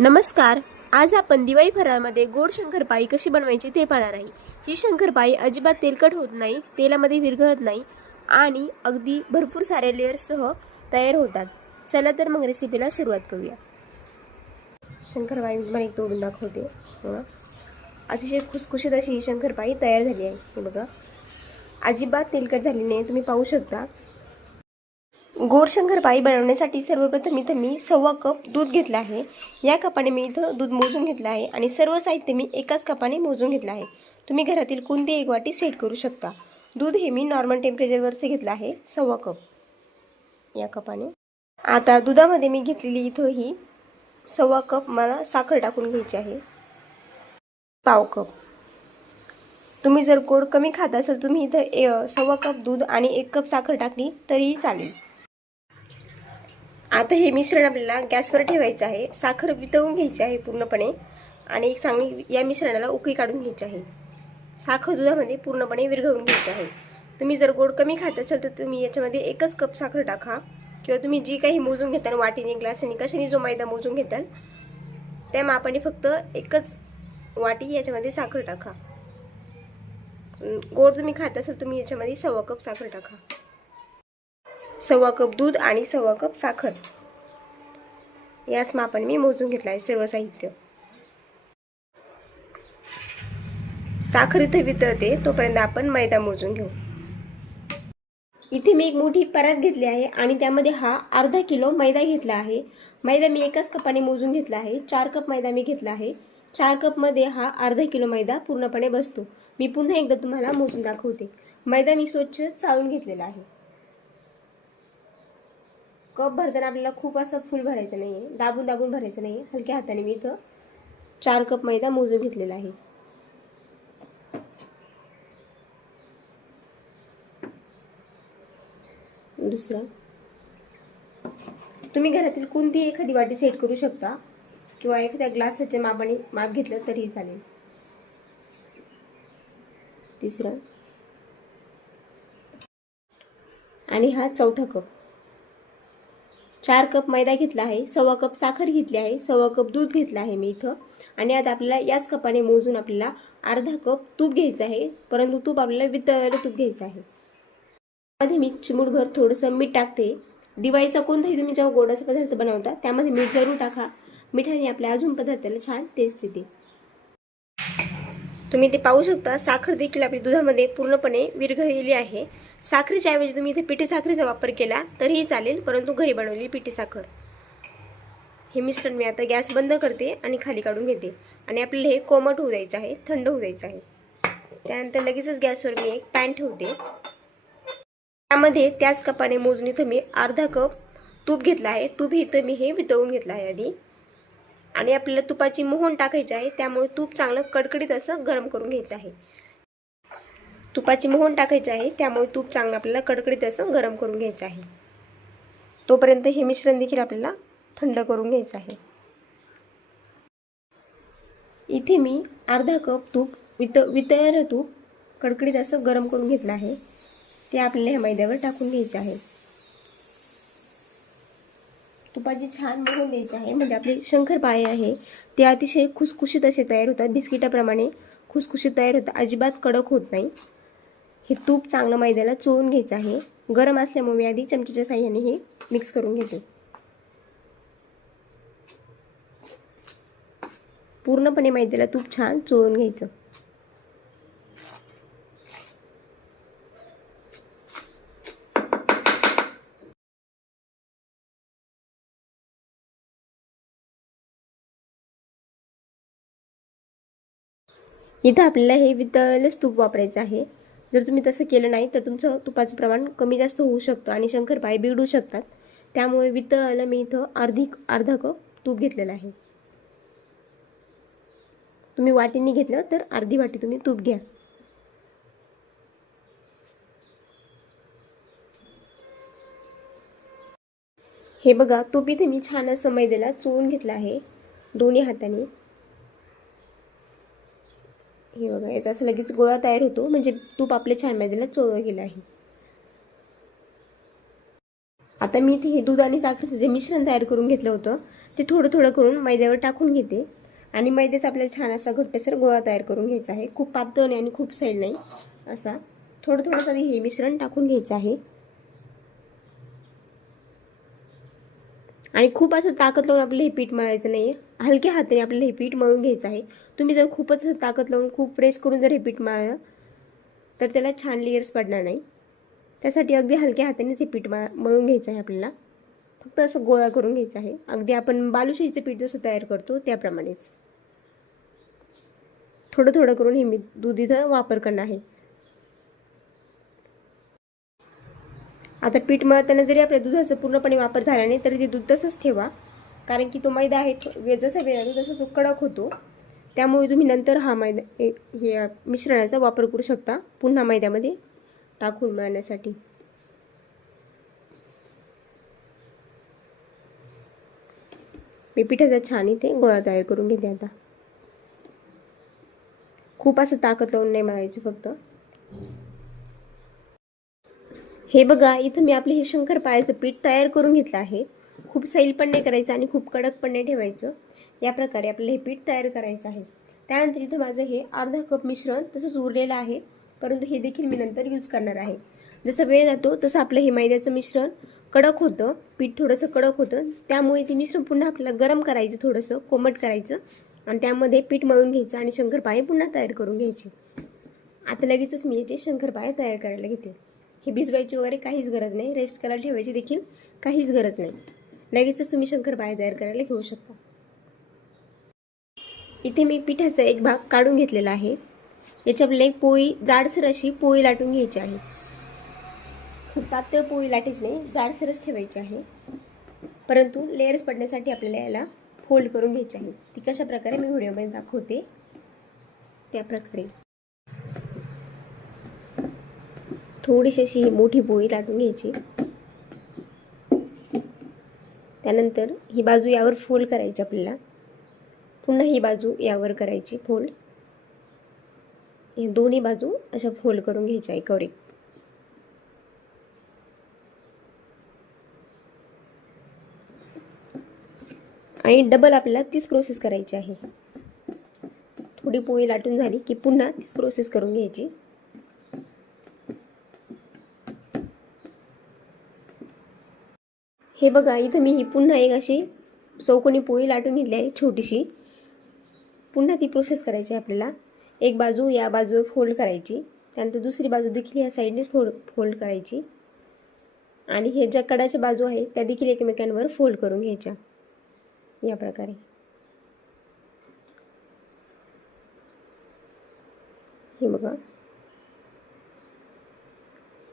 नमस्कार. आज आपण दिवाळी फराळमध्ये गोड शंकरपाळी कशी बनवायची ते पाहणार आहे. ही शंकरपाळी अजिबात तेलकट होत नाही, तेलामध्ये विरघळत नाही आणि अगदी भरपूर साऱ्या लेअर्ससह तयार होतात. चला तर मग रेसिपीला सुरुवात करूया. शंकरपाळी मला एक तोडून दाखवते. अतिशय खुसखुशीत अशी ही शंकरपाळी तयार झाली आहे. हे बघा, अजिबात तेलकट झाली नाही, तुम्ही पाहू शकता. गोड शंकरपाळी बनवण्यासाठी सर्वप्रथम इथं मी 1.25 कप दूध घेतलं आहे. या कपाने मी इथं दूध मोजून घेतलं आहे आणि सर्व साहित्य मी एकाच कपाने मोजून घेतलं आहे. तुम्ही घरातील कोणतीही एक वाटी सेट करू शकता. दूध हे मी नॉर्मल टेम्परेचरवरचे घेतलं आहे 1.25 कप या कपाने. आता दुधामध्ये मी घेतलेली इथं ही 1.25 कप मला साखर टाकून घ्यायची आहे. 1/2 कप. तुम्ही जर गोड कमी खात असाल तुम्ही इथं 1.25 कप दूध आणि 1 कप साखर टाकली तरीही चालेल. आता हे मिश्रण आपल्याला गॅसवर ठेवायचं आहे. साखर वितळून घ्यायची आहे पूर्णपणे आणि एक चांगली या मिश्रणाला उकळी काढून घ्यायची आहे. साखर दुधामध्ये पूर्णपणे विरघळून घ्यायची आहे. तुम्ही जर गोड कमी खात असाल तर तुम्ही याच्यामध्ये 1च कप साखर टाका किंवा तुम्ही जी काही मोजून घेताल वाटीने ग्लासाने कशाने जो मैदा मोजून घेताल त्या मापाने फक्त 1च वाटी याच्यामध्ये साखर टाका. गोड तुम्ही खात असाल तुम्ही याच्यामध्ये 1.25 कप साखर टाका. 1.25 कप दूध आणि 1.25 कप साखर याच मापाने मी मोजून घेतलं आहे सर्व साहित्य. साखर इथे वितळते तोपर्यंत आपण मैदा मोजून घेऊ. इथे मी एक मोठी परात घेतली आहे आणि त्यामध्ये हा अर्धा किलो मैदा घेतला आहे. मैदा मी एकाच कपाने मोजून घेतला आहे. 4 कप मैदा मी घेतला आहे. 4 कपमध्ये हा अर्धा किलो मैदा पूर्णपणे बसतो. मी पुन्हा एकदा तुम्हाला मोजून दाखवते. मैदा मी स्वच्छ चाळून घेतलेला आहे. कप भरताना आपल्याला खूप असं फुल भरायचं नाही आहे, दाबून दाबून भरायचं नाही आहे. हलक्या हाताने मी इथं 4 कप मैदा मोजून घेतलेला आहे. दुसरा, तुम्ही घरातील कोणतीही एखादी वाटी सेट करू शकता किंवा एखाद्या ग्लासाच्या मापाने माप घेतलं तरीही चालेल. तिसरा आणि हा चौथा कप. 4 कप मैदा घेतला आहे, 1.25 कप साखर घेतली आहे, 1.25 कप दूध घेतलं आहे मी इथं आणि आता आपल्याला याच कपाने मोजून आपल्याला अर्धा कप तूप घ्यायचं आहे, परंतु तूप आपल्याला वितळलेलं तूप घ्यायचं आहे. मध्ये मी चिमूटभर थोडंसं मीठ टाकते. दिवाळीचा कोणताही तुम्ही जेव्हा गोडाचा पदार्थ बनवता त्यामध्ये मीठ जरूर टाका. मिठाने आपल्या अजून पदार्थाला छान टेस्ट येते. तुम्ही ते पाहू शकता, साखर देखील आपली दुधामध्ये पूर्णपणे विरघळलेली आहे. साखरेच्या ऐवजी तुम्ही इथे पिठी साखरेचा वापर केला तरीही चालेल, परंतु घरी बनवलेली पिठी साखर. हे मिश्रण मी आता गॅस बंद करते आणि खाली काढून घेते आणि आपल्याला हे कोमट होऊ द्यायचं आहे, थंड होऊ द्यायचं आहे. त्यानंतर लगेचच गॅसवर मी एक पॅन ठेवते. त्यामध्ये त्याच कपाने मोजून इथं मी अर्धा कप तूप घेतला आहे. तूप इथं मी हे वितळून घेतलं आहे आधी आणि आपल्याला तुपाची मोहन टाकायची आहे. त्यामुळे तूप चांगलं कडकडीत असं गरम करून घ्यायचं आहे. तुपाची मोहन टाकायची आहे त्यामुळे तूप चांगलं आपल्याला कडकडीत असं गरम करून घ्यायचं आहे. तोपर्यंत हे मिश्रण देखील आपल्याला थंड करून घ्यायचं आहे. इथे मी अर्धा कप तूप वितळलेलं तूप कडकडीत असं गरम करून घेतलं आहे. ते आपल्याला ह्या मैद्यावर टाकून घ्यायचं आहे. तुपाची छान मोहन द्यायची आहे म्हणजे आपले शंकरपाळे आहे ते अतिशय खुसखुशीत असे तयार होतात. बिस्किटाप्रमाणे खुसखुशीत तयार होतात, अजिबात कडक होत नाही. हे तूप चांगलं मैद्याला चोळून घ्यायचं आहे. गरम असल्यामुळे मी आधी चमच्याच्या साहाय्याने हे मिक्स करून घेते. पूर्णपणे मैद्याला तूप छान चोळून घ्यायचं. इथं आपल्याला हे वितळलेलंच तूप वापरायचं आहे. जर तुम्ही तसं केलं नाही तर तुमचं तुपाचं प्रमाण कमी जास्त होऊ शकतं आणि शंकरपाळे बिघडू शकतात. त्यामुळे वितळलेलं मी इथं अर्धा कप तूप घेतलेलं आहे. तुम्ही वाटीने घेतलं तर अर्धी वाटी तुम्ही तूप घ्या. हे बघा, तूप इथे मी छान असं मैद्याला चोळून घेतलं आहे दोन्ही हाताने. हे बघा, याचा असं लगेच गोळा तयार होतो म्हणजे तूप आपले छान मैद्याला चोळलं गेलं आहे. आता मी इथे हे दूध आणि साखरेचं जे मिश्रण तयार करून घेतलं होतं ते थोडं थोडं करून मैद्यावर टाकून घेते आणि मैद्याचा आपल्याला छान असा घट्टसर गोळा तयार करून घ्यायचा आहे. खूप पातळ नाही आणि खूप सैल नाही, असा थोडं थोडं तरी हे मिश्रण टाकून घ्यायचं आहे. आणि खूप असं ताकद लावून आपलं हे पीठ मळायचं नाही, हलक्या हाताने आपल्याला हे पीठ मळून घ्यायचं आहे. तुम्ही जर खूपच ताकद लावून खूप प्रेस करून जर हे पीठ मळलं तर त्याला छान लेयर्स पडणार नाही. त्यासाठी अगदी हलक्या हातानेच हे पीठ मळून घ्यायचं आहे. आपल्याला फक्त असं गोळा करून घ्यायचं आहे, अगदी आपण बालुशाहीचं पीठ जसं तयार करतो त्याप्रमाणेच. थोडं थोडं करून हे मी दूध इथं वापर करणार आहे. आता पीठ मळताना जरी आपल्या दुधाचा पूर्णपणे वापर झाला नाही तरी ते दूध तसंच ठेवा, कारण की तो मैदा आहे जसा वेळ लागतो तसा तो कडक होतो. त्यामुळे तुम्ही नंतर हा मैदा हे मिश्रणाचा वापर करू शकता पुन्हा मैद्यामध्ये टाकून मळण्यासाठी. मी पिठाचा छान इथे गोळा तयार करून घेते. आता खूप असं ताकद लावून नाही मळायचं फक्त. हे बघा, इथं मी आपले हे शंकरपाळ्याचं पीठ तयार करून घेतलं आहे. खूप सैल पण नाही करायचं आणि खूप कडक पण नाही ठेवायचं. या प्रकारे आपल्याला हे पीठ तयार करायचं आहे. त्यानंतर इथं माझं हे अर्धा कप मिश्रण तसंच उरलेलं आहे, परंतु हे देखील मी नंतर यूज करणार आहे. जसं वेळ जातो तसं आपलं हे मैद्याचं मिश्रण कडक होतं, पीठ थोडंसं कडक होतं. त्यामुळे ते मिश्रण पुन्हा आपल्याला गरम करायचं, थोडंसं कोमट करायचं आणि त्यामध्ये पीठ मळून घ्यायचं आणि शंकरपाळे पुन्हा तयार करून घ्यायचे. आता लगेचच मी याचे शंकरपाळे तयार करायला घेते. हे भिजवायची वगैरे काहीच गरज नाही, रेस्ट करायला ठेवायची देखील काहीच गरज नाही. लगेचच तुम्ही शंकरपाळे तयार करायला घेऊ शकता. इथे मी पिठाचा एक भाग काढून घेतलेला आहे. याची आपल्याला एक पोळी, जाडसर अशी पोळी लाटून घ्यायची आहे. खूप पातळ पोळी लाटायची नाही, जाडसरच ठेवायची आहे. परंतु लेयर्स पडण्यासाठी आपल्याला याला फोल्ड करून घ्यायची आहे. ती कशा प्रकारे मी व्हिडिओमध्ये दाखवते त्या प्रकारे. थोडीशी अशी मोठी पोळी लाटून घ्यायची. त्यानंतर ही बाजू यावर फोल्ड करायची आपल्याला, पुन्हा ही बाजू यावर करायची फोल्ड. हे दोन्ही बाजू अशा फोल्ड करून घ्यायच्या एकावर एक. आणि डबल आपल्याला तीच प्रोसेस करायची आहे. थोडी पोळी लाटून झाली की पुन्हा तीच प्रोसेस करून घ्यायची. हे बघा, इथं मी ही पुन्हा एक अशी चौकोनी पोळी लाटून घेतली आहे छोटीशी. पुन्हा ती प्रोसेस करायची आहे आपल्याला. एक बाजू या बाजूवर फोल्ड करायची, त्यानंतर दुसरी बाजू देखील या साईडनेच फोल्ड करायची आणि हे ज्या कडाच्या बाजू आहेत त्या देखील एकमेकांवर फोल्ड करून घ्यायच्या या प्रकारे. हे बघा,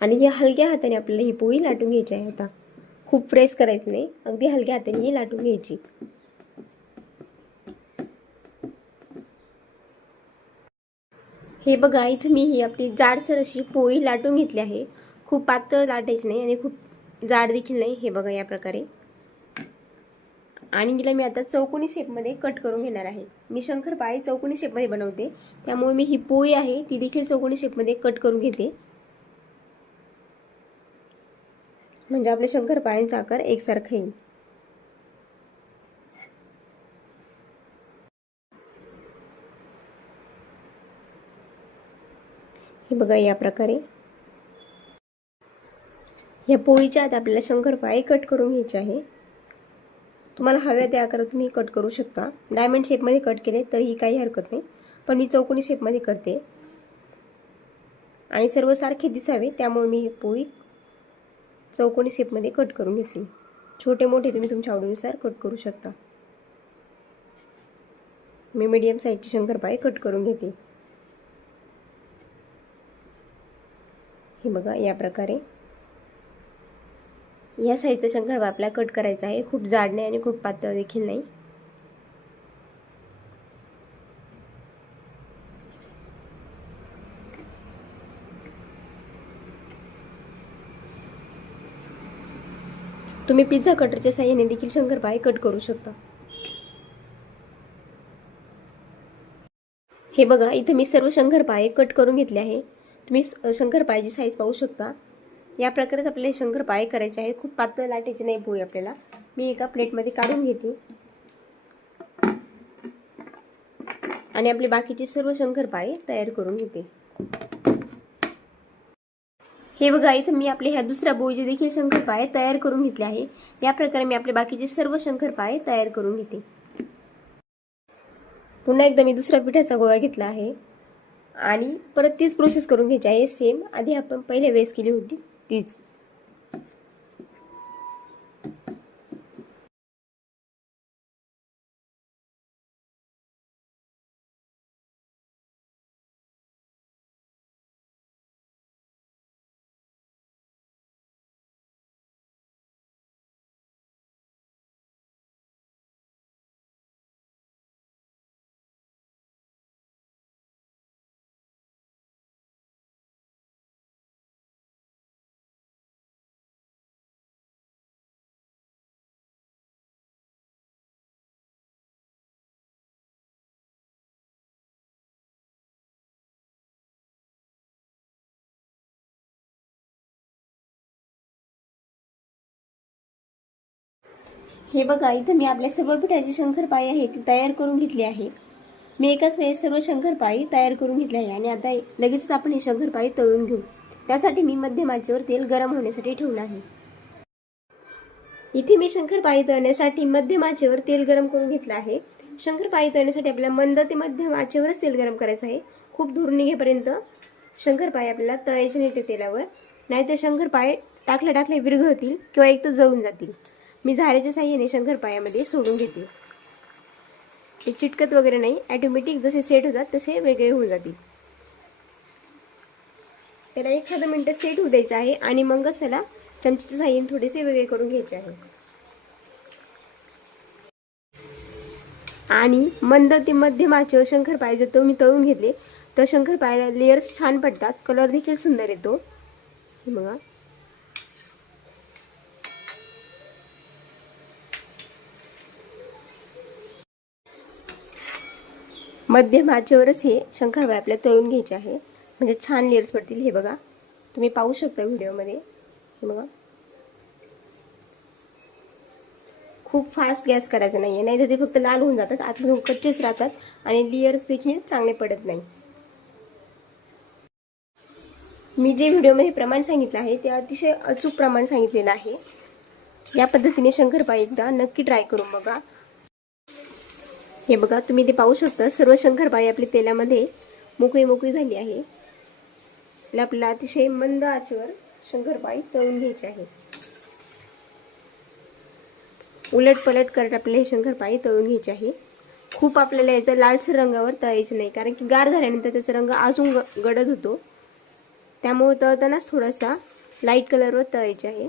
आणि या हलक्या हाताने आपल्याला ही पोळी लाटून घ्यायची आहे. आता खूप प्रेस करायचं नाही, अगदी हलक्या हाताने ही लाटून घ्यायची. हे बघा, इथं मी ही आपली जाडसर अशी पोळी लाटून घेतली आहे. खूप पातळ लाटायची नाही आणि खूप जाड देखील नाही. हे बघा या प्रकारे. आणि तिला मी आता चौकोनी शेपमध्ये कट करून घेणार आहे. मी शंकरपाळे चौकोनी शेपमध्ये बनवते, त्यामुळे मी ही पोळी आहे ती देखील चौकोनी शेपमध्ये कट करून घेते, म्हणजे आपल्या शंकरपाळ्यांचा आकार एकसारखा येईल. हे बघा या प्रकारे. या पोळीच्या आत आपल्याला शंकरपाळे कट करून घ्यायचे आहे. तुम्हाला हव्या त्या आकारात तुम्ही कट करू शकता. डायमंड शेपमध्ये कट केले तरीही काही हरकत नाही, पण मी चौकोनी शेपमध्ये करते आणि सर्व सारखे दिसावे त्यामुळे मी ही पोळी चौकोनी शेपमध्ये कट करून घेतली. छोटे मोठे तुम्ही तुमच्या आवडीनुसार कट करू शकता. मी मीडियम साईजचे शंकरपाळे कट करून घेते. हे बघा या प्रकारे. या साईजचा शंकरपाळा आपल्याला कट करायचा आहे. खूप जाड नाही आणि खूप पातळ देखील नाही. तुम्ही पिझ्झा कटरच्या साहाय्याने देखील शंकरपाळे कट करू शकता. हे बघा, इथे मी सर्व शंकरपाळे कट करून घेतले आहे. तुम्ही शंकरपाळ्याची साईज पाहू शकता. या प्रकारेच आपल्याला शंकरपाळे करायचे आहे. खूप पातळ लाटायचे नाही पोळी आपल्याला. मी एका प्लेटमध्ये काढून घेते आणि आपले बाकीचे सर्व शंकरपाळे तयार करून घेते. हे बघा, इथं मी आपले ह्या दुसऱ्या बोळीचे देखील शंकरपाळे तयार करून घेतले आहे. या प्रकारे मी आपले बाकीचे सर्व शंकरपाळे तयार करून घेते. पुन्हा एकदा मी दुसऱ्या पिठाचा गोळा घेतला आहे आणि परत तीच प्रोसेस करून घ्यायची आहे. सेम आधी आपण पहिल्या वेळेस केली होती तीच. हे बघा, इथं मी आपल्या सर्व पिठाची शंकरपाळी आहे ती तयार करून घेतली आहे. मी एकाच वेळेस सर्व शंकरपाळी तयार करून घेतली आहे आणि आता लगेच आपण ही शंकरपाळी तळून घेऊ. त्यासाठी मी मध्यम आचेवर तेल गरम होण्यासाठी ठेवलं आहे. इथे मी शंकरपाळी तळण्यासाठी मध्यम आचेवर तेल गरम करून घेतलं आहे. शंकरपाळी तळण्यासाठी आपल्याला मंद ते मध्यम आचेवरच तेल गरम करायचं आहे. खूप धूर निघेपर्यंत शंकरपाळी आपल्याला तळायचे नाही ते तेलावर, नाहीतर शंकरपाळी टाकल्या विरघळतील किंवा एक तर जळून जातील. मी झाऱ्याच्या साह्याने शंकरपाळ्यामध्ये सोडून घेते. ते चिटकत वगैरे नाही, ऑटोमॅटिक जसे सेट होतात तसे वेगळे होऊन जातील. त्याला एखादं मिनटं सेट होऊ द्यायचं आहे आणि मगच त्याला चमच्याच्या साह्याने थोडेसे वेगळे करून घ्यायचे आहे. आणि मंद ते मध्यम आचेवर शंकरपाळे जर तुम्ही तळून घेतले तर शंकरपाळ्याला लेयर्स छान पडतात, कलर देखील सुंदर येतो. बघा, मध्यम आचेवरच हे शंकरपाळे आपल्याला तळून घ्यायचे आहे, म्हणजे छान लेयर्स पडतील. हे बघा, तुम्ही पाहू शकता व्हिडिओमध्ये. हे बघा, खूप फास्ट गॅस करायचा नाही आहे, नाही तर ते फक्त लाल होऊन जातात, आतमधून कच्चेच राहतात आणि लेयर्स देखील चांगले पडत नाही. मी जे व्हिडिओमध्ये प्रमाण सांगितलं आहे ते अतिशय अचूक प्रमाण सांगितलेलं आहे. या पद्धतीने शंकरपाळी एकदा नक्की ट्राय करून बघा. हे बघा, तुम्ही ते पाहू शकता, सर्व शंकरपाळी आपली तेलामध्ये मोकळी झाली आहे. आपल्याला अतिशय मंद आचेवर शंकरपाळी तळून घ्यायची आहे. उलट पलट करत आपल्याला हे शंकरपाळी तळून घ्यायची आहे. खूप आपल्याला याचा लालसर रंगावर तळायचं नाही, कारण की गार झाल्यानंतर त्याचा रंग अजून गडद होतो. त्यामुळे तळतानाच थोडासा लाईट कलरवर तळायचे आहे.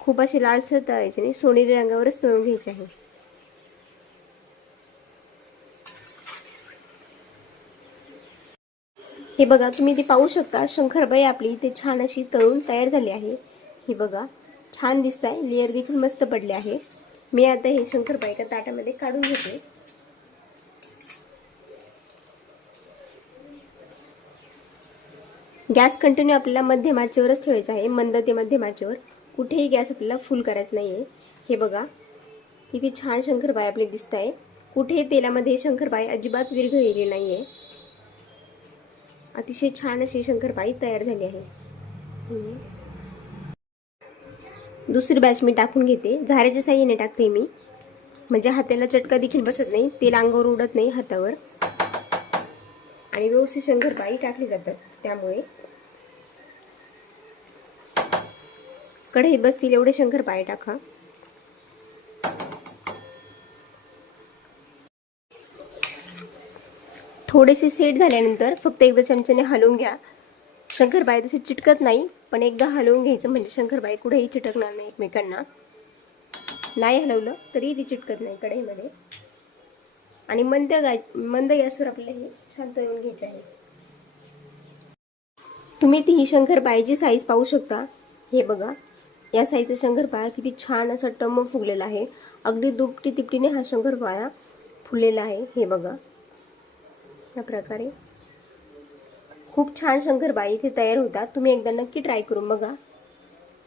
खूप असे लालसर तळायचे नाही, सोनेरी रंगावरच तळून घ्यायचे आहे. हे बघा, तुम्ही ते पाहू शकता, शंकरपाळी आपली इथे छान अशी तळून तयार झाली आहे. हे बघा, छान दिसत आहे, लेअर देखील मस्त पडले आहे. मी आता हे शंकरपाळी एका ताटामध्ये काढून घेते. गॅस कंटिन्यू आपल्याला मध्यम आचेवरच ठेवायचा आहे, मंद ते मध्यम आचेवर. कुठेही गॅस आपल्याला फुल करायचं नाही आहे. हे बघा, किती छान शंकरपाळी आपली दिसत आहे. कुठेही तेलामध्ये शंकरपाळी अजिबात विरघळलेली नाही आहे. अतिशय छान अशी शंकरपाळी तयार झाली आहे. दुसरी बॅच मी टाकून घेते. झाऱ्याच्या साह्याने टाकते मी, म्हणजे हाताला चटका देखील बसत नाही, तेल अंगावर उडत नाही हातावर आणि व्यवस्थित शंकरपाळी टाकली जातात. त्यामुळे कढईत बसतील एवढे शंकरपाळे टाका. थोडेसे सेट झाल्यानंतर फक्त एकदा चमच्याने हलवून घ्या. शंकरपाळे तसे चिटकत नाही, पण एकदा हलवून घ्यायचं म्हणजे शंकरपाळे कुठेही चिटकणार नाही एकमेकांना. नाही हलवलं तरी ती चिटकत नाही कढईमध्ये. आणि मंद गॅसवर आपल्याला हे छान तळून घ्यायचे आहे. तुम्ही ती ही शंकरपाळीची साईज पाहू शकता. हे बघा, या साईजचा शंकरपाळा किती छान असा टम्म फुगलेला आहे. अगदी दुपटी तिपटीने हा शंकरपाळा फुललेला आहे. हे बघा, या प्रकारे खूप छान शंकरपाळी इथे तयार होतात. तुम्ही एकदा नक्की ट्राय करून बघा.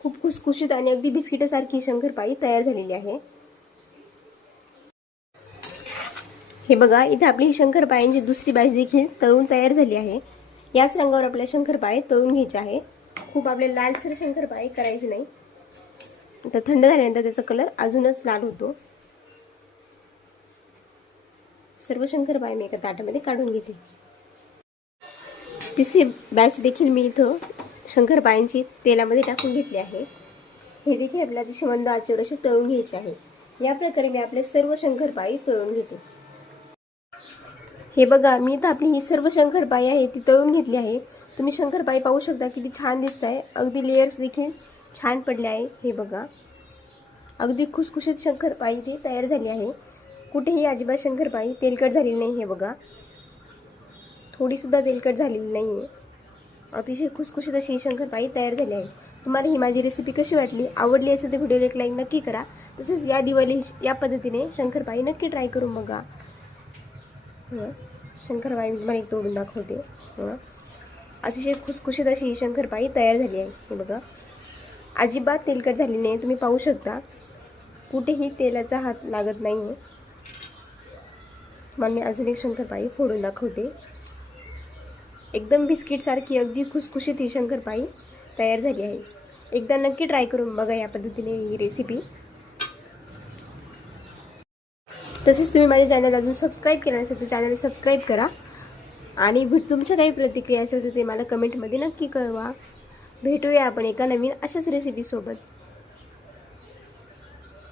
खूप खुसखुशीत आणि अगदी बिस्किटासारखी शंकरपाळी तयार झालेली आहे. हे बघा, इथे आपली ही शंकरपाळ्यांची दुसरी बॅच देखील तळून तयार झाली आहे. याच रंगावर आपल्या शंकरपाळे तळून घ्यायचे आहे. खूप आपले लालसर शंकरपाळे करायचे नाही. आता थंड झाल्यानंतर त्याचा कलर अजूनच लाल होतो. सर्व शंकरपाळे मी एका ताटामध्ये काढून घेते. तिसरी बॅच देखील मी इथं शंकरपाळ्यांची तेलामध्ये टाकून घेतली आहे. हे देखील आपल्याला अतिशय मंद आचेवर असे तळून घ्यायचे आहे. या प्रकारे मी आपले सर्व शंकरपाळी तळून घेते. हे बघा, मी इथं आपली ही सर्व शंकरपाळी आहे ती तळून घेतली आहे. तुम्ही शंकरपाळी पाहू शकता किती छान दिसत आहे. अगदी लेयर्स देखील छान पडले आहे. हे बघा, अगदी खुसखुशीत शंकरपाळी ती तयार झाली आहे. कुठेही अजिबात शंकरपाळी तेलकट झालेली नाही. हे बघा, थोडीसुद्धा तेलकट झालेली नाही आहे. अतिशय खुसखुशीत अशी ही शंकरपाळी तयार झाली आहे. तुम्हाला ही माझी रेसिपी कशी वाटली? आवडली असेल तर व्हिडिओला एक लाईक नक्की करा. तसेच या दिवाळी या पद्धतीने शंकरपाळी नक्की ट्राय करून बघा. शंकरपाळी मला एक तोडून दाखवते. अतिशय खुसखुशीत अशी ही शंकरपाळी तयार झाली आहे. हे बघा, अजिबात तेलकट झाली नाही. तुम्ही पाहू शकता कुठेही तेलाचा हात लागत नाही आहे. मला मी अजून एक शंकरपाळी फोडून दाखवते. एकदम बिस्किटसारखी अगदी खुसखुशीत ही शंकरपाळी तयार झाली आहे. एकदा नक्की ट्राय करून बघा या पद्धतीने ही रेसिपी. तसेच तुम्ही माझ्या चॅनल अजून सबस्क्राईब केलं नसेल तर चॅनल सबस्क्राईब करा. आणि तुमच्या काही प्रतिक्रिया असेल तर ते मला कमेंटमध्ये नक्की कळवा. भेटूया आपण एका नवीन अशाच रेसिपीसोबत.